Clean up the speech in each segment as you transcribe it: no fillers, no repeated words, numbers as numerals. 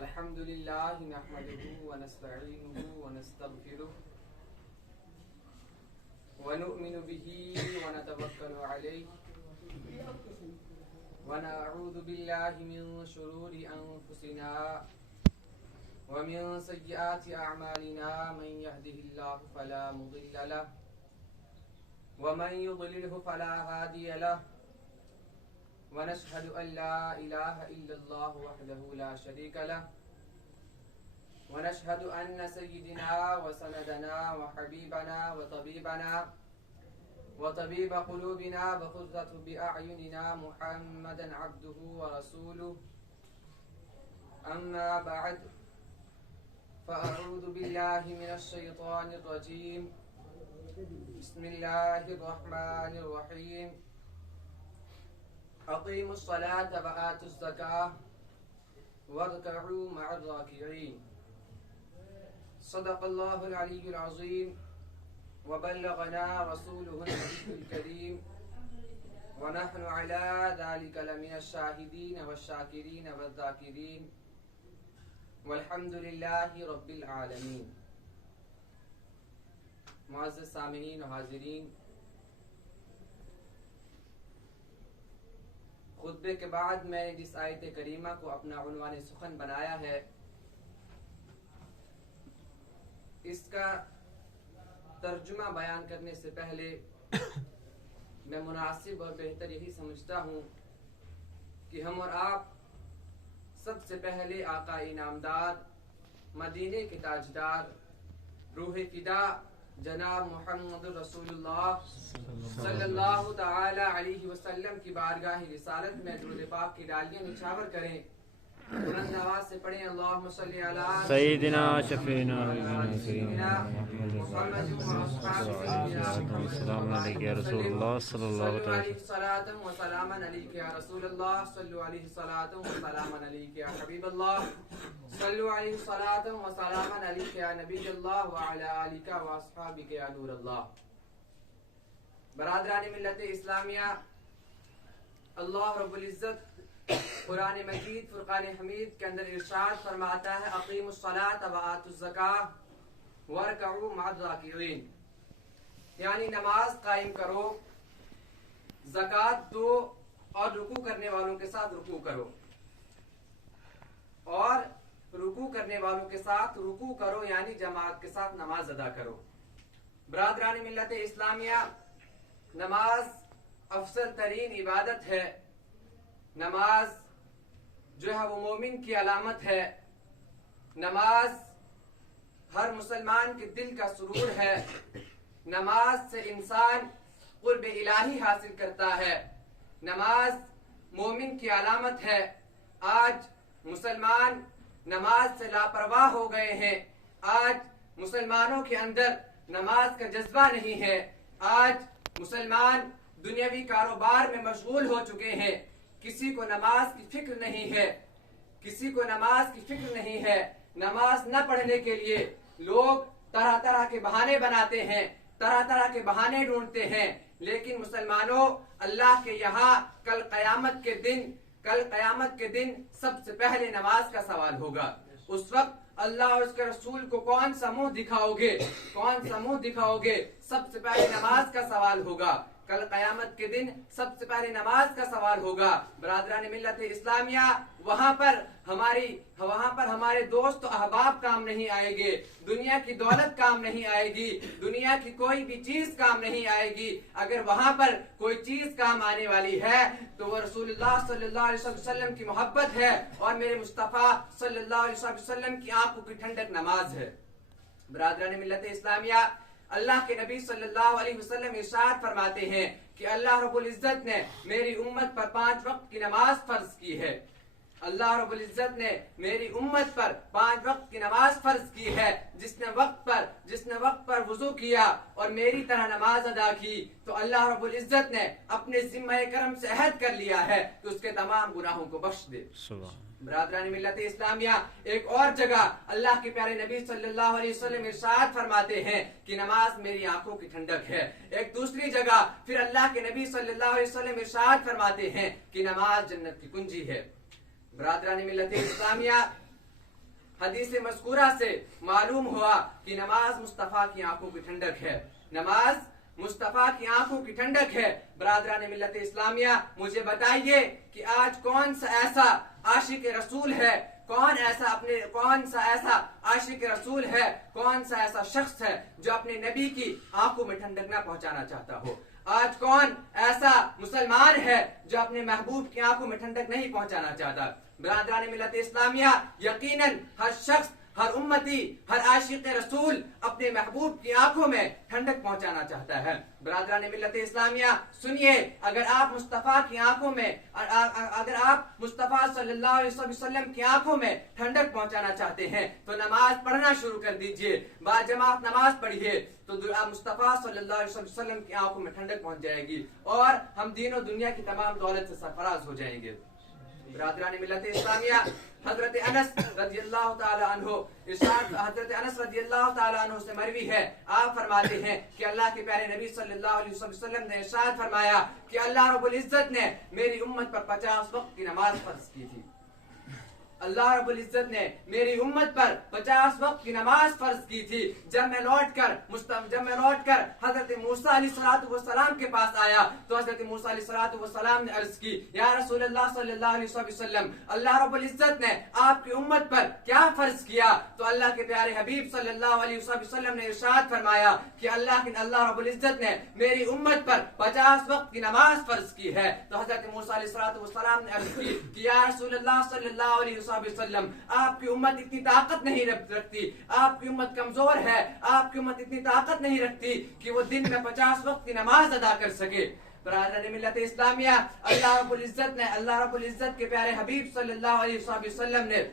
अल्हम्दुलिल्लाह नहमदुहु व नस्तईनुहु व नस्तगफिरुह व नु'मिनु बिही व नतवक्कलु अलैहि व नअऊज़ु बिल्लाहि मिन शुरूरि अनफुसिना व मिन सय्यिआति अअमालिना मन यहदिहिल्लाहु फला मुदिल्ल लहु व मन युद्लिलहु फला हादिय लहु व नशहदु अन ला इलाहा इल्लल्लाहु वहदहु ला शरीका लहु व नशहदु अन्न सय्यिदना व सनदना व हबीबना व तबीबना व तबीब क़ुलूबिना व क़ुर्रतु बिअअयुनिना मुहम्मदन अब्दुहु व रसूलुहु अम्मा बअद फ़अऊज़ु बिल्लाहि मिनश शैतानिर रजीम बिस्मिल्लाहिर रहमानिर रहीम अक़ीमुस सलात व आतुज़ ज़कात वरकऊ मअर राकिईन सदक़ल्लाहुल अलियुल अज़ीम व बल्लगना रसूलुहुन नबियुल करीम व नहनु अला ज़ालिका लमिनश शाहिदीन वश्शाकिरीन वज़्ज़ाकिरीन वल्हम्दुलिल्लाहि रब्बिल आलमीन। मुअज़्ज़ज़ सामिईन व हाज़िरीन, खुतबे के बाद मैंने जिस आयत करीमा को अपना उन्वान सुखन बनाया है, इसका तर्जुमा बयान करने से पहले मैं मुनासिब और बेहतर यही समझता हूँ कि हम और आप सबसे पहले आका इनामदार मदीने के ताजदार रूह फिदा जनाब मुहम्मद रसूलुल्लाह सल्लल्लाहु ताला अलैहि वसल्लम की बारगाह रिसालत में दुरूद पाक की डालियां निछावर करें। बुलंद आवाज से पढ़ें अल्लाहुम्मा सल्ली अला सय्यिदिना शफीना मुहम्मद व अस्हाबिही सल्लल्लाहु अलैहि या रसूलुल्लाह सल्लल्लाहु अलैहि सलातम व सलामन अलैका या रसूलल्लाह सल्लु अलैहि सलातम व सलामन अलैका या हबीबल्लाह सल्लु अलैहि सलातम व सलामन अलैका या नबीयल्लाह व अला आलिका व अस्हाबिका या नूरल्लाह। बरादरान मिल्लत इस्लामिया, अल्लाह रब्बुल इज्जत कुरान मजीद फुरकान हमीद के अंदर इरशाद फरमाता है अक़ीमुस सलात व आतुज़ ज़कात वरकऊ मअर राकिईन, यानी नमाज कायम करो, ज़कात दो और रुकू करने वालों के साथ रुकू करो, और रुकू करने वालों के साथ रुकू करो, यानी जमात के साथ नमाज अदा करो। बरादरान मिल्लत इस्लामिया, नमाज अफजल तरीन इबादत है। नमाज जो है वो मोमिन की अलामत है। नमाज हर मुसलमान के दिल का सुरूर है। नमाज से इंसान कुर्ब इलाही हासिल करता है। नमाज मोमिन की अलामत है। आज मुसलमान नमाज से लापरवाह हो गए हैं। आज मुसलमानों के अंदर नमाज का जज्बा नहीं है। आज मुसलमान दुनियावी कारोबार में मशगूल हो चुके हैं। किसी को नमाज की फिक्र नहीं है। किसी को नमाज की फिक्र नहीं है। नमाज न पढ़ने के लिए लोग तरह तरह के बहाने बनाते हैं, तरह तरह के बहाने ढूंढते हैं। लेकिन मुसलमानों, अल्लाह के यहाँ कल कयामत के दिन सबसे पहले नमाज का सवाल होगा। उस वक्त अल्लाह और उसके रसूल को कौन सा मुंह दिखाओगे? सबसे पहले नमाज का सवाल होगा। कल कयामत के दिन सबसे पहले नमाज का सवाल होगा। बरादरान मिल्लत इस्लामिया, वहाँ पर हमारे दोस्त अहबाब काम नहीं आएंगे, दुनिया की दौलत काम नहीं आएगी, दुनिया की कोई भी चीज काम नहीं आएगी। अगर वहाँ पर कोई चीज काम आने वाली है तो वो रसूलुल्लाह सल्लल्लाहु अलैहि वसल्लम की मोहब्बत है और मेरे मुस्तफा सल्लल्लाहु अलैहि वसल्लम की आंखों की ठंडक नमाज है। बरादरान मिल्लत इस्लामिया, अल्लाह के नबी सल्लल्लाहु अलैहि वसल्लम इरशाद फरमाते हैं कि अल्लाह रब्बुल इज्जत ने मेरी उम्मत पर 5 वक्त की नमाज फर्ज की है। अल्लाह रब्बुल इज्जत ने मेरी उम्मत पर 5 वक्त की नमाज फर्ज की है। जिसने वक्त पर वुजू किया और मेरी तरह नमाज अदा की तो अल्लाह रब्बुल इज्जत ने अपने जिम्मा करम से अहद कर लिया है कि उसके तमाम गुनाहों को बख्श दे। बरादरान मिल्लत इस्लामिया, एक और जगह अल्लाह के प्यारे नबी सल्लल्लाहु अलैहि वसल्लम इरशाद फरमाते हैं कि नमाज मेरी आंखों की ठंडक है। एक दूसरी जगह फिर अल्लाह के नबी सल्लल्लाहु अलैहि वसल्लम इरशाद फरमाते हैं कि नमाज जन्नत की कुंजी है। बरादरान मिल्लत इस्लामिया, हदीस मज़कूरा से मालूम हुआ कि नमाज मुस्तफ़ा की आंखों की ठंडक है। नमाज मुस्तफ़ा की आंखों की ठंडक है। बरादरान मिल्लत इस्लामिया, मुझे बताइए कि आज कौन सा ऐसा आशिक रसूल है, कौन सा ऐसा आशिक रसूल है, कौन सा ऐसा शख्स है जो अपने नबी की आंखों में ठंडक ना पहुंचाना चाहता हो। आज कौन ऐसा मुसलमान है जो अपने महबूब की आंखों में ठंडक नहीं पहुंचाना चाहता। बरादरान मिल्लत इस्लामिया, यकीनन हर शख्स, हर उम्मती, हर आशिक रसूल अपने महबूब की आंखों में ठंडक पहुंचाना चाहता है। बरादरान मिल्लत इस्लामिया, सुनिए, अगर आप मुस्तफ़ा की आंखों में, अगर आप मुस्तफ़ा सल्लल्लाहु अलैहि वसल्लम की आंखों में ठंडक पहुंचाना चाहते हैं तो नमाज पढ़ना शुरू कर दीजिए। बाजमात नमाज पढ़िए तो मुस्तफ़ा सल्लल्लाहु अलैहि वसल्लम की आंखों में ठंडक पहुंच जाएगी और हम दीनों दुनिया की तमाम दौलत से सरफराज हो जाएंगे। बरादरान मिल्लत इस्लामिया, हजरत अनस रज़ियल्लाहु ताला अन्हु, हजरत अनस रज़ियल्लाहु ताला अन्हु से मरवी है, आप फरमाते हैं कि अल्लाह के प्यारे नबी सल्लल्लाहु अलैहि वसल्लम ने इरशाद फरमाया कि अल्लाह रब्बुल इज्जत ने मेरी उम्मत पर 50 वक्त की नमाज फर्ज की थी। अल्लाह रब्बुल इज्जत ने मेरी उम्मत पर 50 वक्त की नमाज फर्ज की थी। जब मैं लौटकर हजरत मूसा अलैहिस्सलाम के पास आया तो हजरत मूसा अलैहिस्सलाम ने अर्ज की, या रसूल अल्लाह सल्लल्लाहु अलैहि वसल्लम, अल्लाह रब्बुल इज्जत ने आपकी उम्मत पर क्या फर्ज किया? तो अल्लाह के प्यारे हबीब सल्लल्लाहु अलैहि वसल्लम ने इरशाद फरमाया कि अल्लाह रब्बुल इज्जत ने मेरी उम्मत पर 50 वक्त की नमाज फर्ज की है। तो हजरत मूसा अलैहिस्सलाम ने अर्ज की कि या रसूल अल्लाह सल्लल्लाहु अलैहि वसल्लम, आपकी उम्मत इतनी ताकत नहीं रखती, आपकी उम्मत कमजोर है, आपकी उम्मत इतनी ताकत नहीं रखती कि वो दिन में 50 वक्त की नमाज अदा कर सके। बरादरान मिल्लत इस्लामिया, अल्लाह रब्बुल इज्जत के प्यारे हबीब सल्लल्लाहु अलैहि वसल्लम ने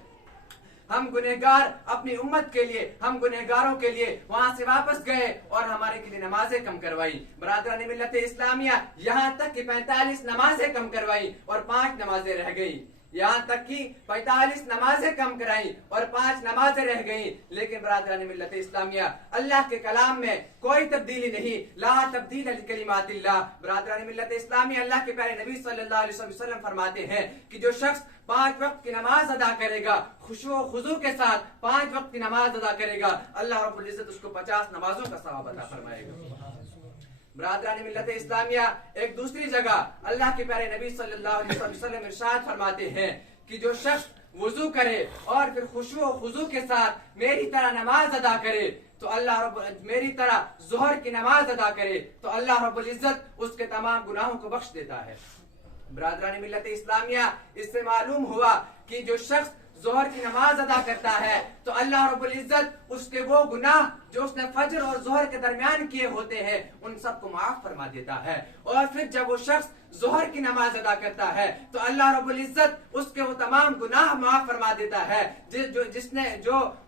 हम गुनहगार अपनी उम्मत के लिए, हम गुनहगारों के लिए वहां से वापस गए और हमारे के लिए नमाजें कम करवाई। बरादरान मिल्लत इस्लामिया, यहाँ तक कि 45 नमाजें कम करवाई और 5 नमाजें रह गई। यहाँ तक कि 45 नमाजें कम कराई और 5 नमाजें रह गई। लेकिन बरादरान मिल्लत इस्लामिया, अल्लाह के कलाम में कोई तब्दीली नहीं, ला तब्दील लिकलिमातिल्लाह। बरादरान मिल्लत इस्लामिया, अल्लाह के प्यारे नबी सल्लल्लाहु अलैहि वसल्लम फरमाते हैं कि जो शख्स 5 वक्त की नमाज अदा करेगा, खुशू खुजू के साथ 5 वक्त की नमाज अदा करेगा, अल्लाह रब्बुल इज्जत उसको 50 नमाजों का सवाब अता फरमाएगा। बरादरान मिल्लत इस्लामिया, एक दूसरी जगह अल्लाह के प्यारे नबी सल्लल्लाहु अलैहि वसल्लम इरशाद फरमाते हैं कि जो शख्स वुजू करे और फिर खुशू और खुजू के साथ मेरी तरह नमाज अदा करे तो मेरी तरह जोहर की नमाज अदा करे तो अल्लाह रब्बुल इज्जत उसके तमाम गुनाहों को बख्श देता है। बरादरान मिल्लत इस्लामिया, इससे मालूम हुआ कि जो शख्स जोहर की नमाज अदा करता है तो अल्लाह रब्बुल इज्जत उसके वो गुनाह जो उसने फजर और जोहर के दरमियान किए होते हैं उन सबको माफ फरमा देता है। और फिर जब वो शख्स जोहर की नमाज अदा करता है तो अल्लाह रब्बुल इज्जत उसके वो तमाम गुनाह माफ फरमा देता है जो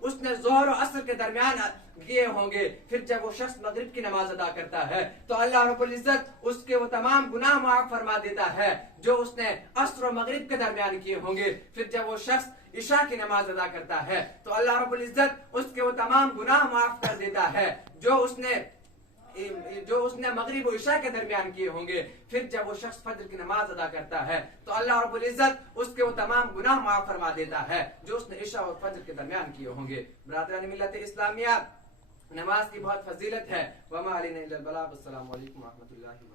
उसने जोहर और असर के दरमियान किए होंगे। फिर जब वो शख्स मगरिब की नमाज अदा करता है तो अल्लाह रब्बुल इज्जत उसके वो तमाम गुनाह माफ फरमा देता है जो उसने असर और मगरिब के दरमियान किए होंगे। फिर जब वो शख्स इशा की नमाज अदा करता है तो अल्लाह रब्बुल इज्जत उसके वो तमाम गुनाह माफ कर देता है जो उसने मगरिब और इशा के दरमियान किए होंगे। फिर जब वो शख्स फजर की नमाज अदा करता है तो अल्लाह रब्बुल इज्जत उसके वो तमाम गुनाह माफ फरमा देता है जो उसने इशा और फजर के दरमियान किए होंगे। बरादरान मिल्लत इस्लामिया, नमाज की बहुत फजीलत है। वमा अलैना इल्लल बलाग। अस्सलामु अलैकुम व रहमतुल्लाहि।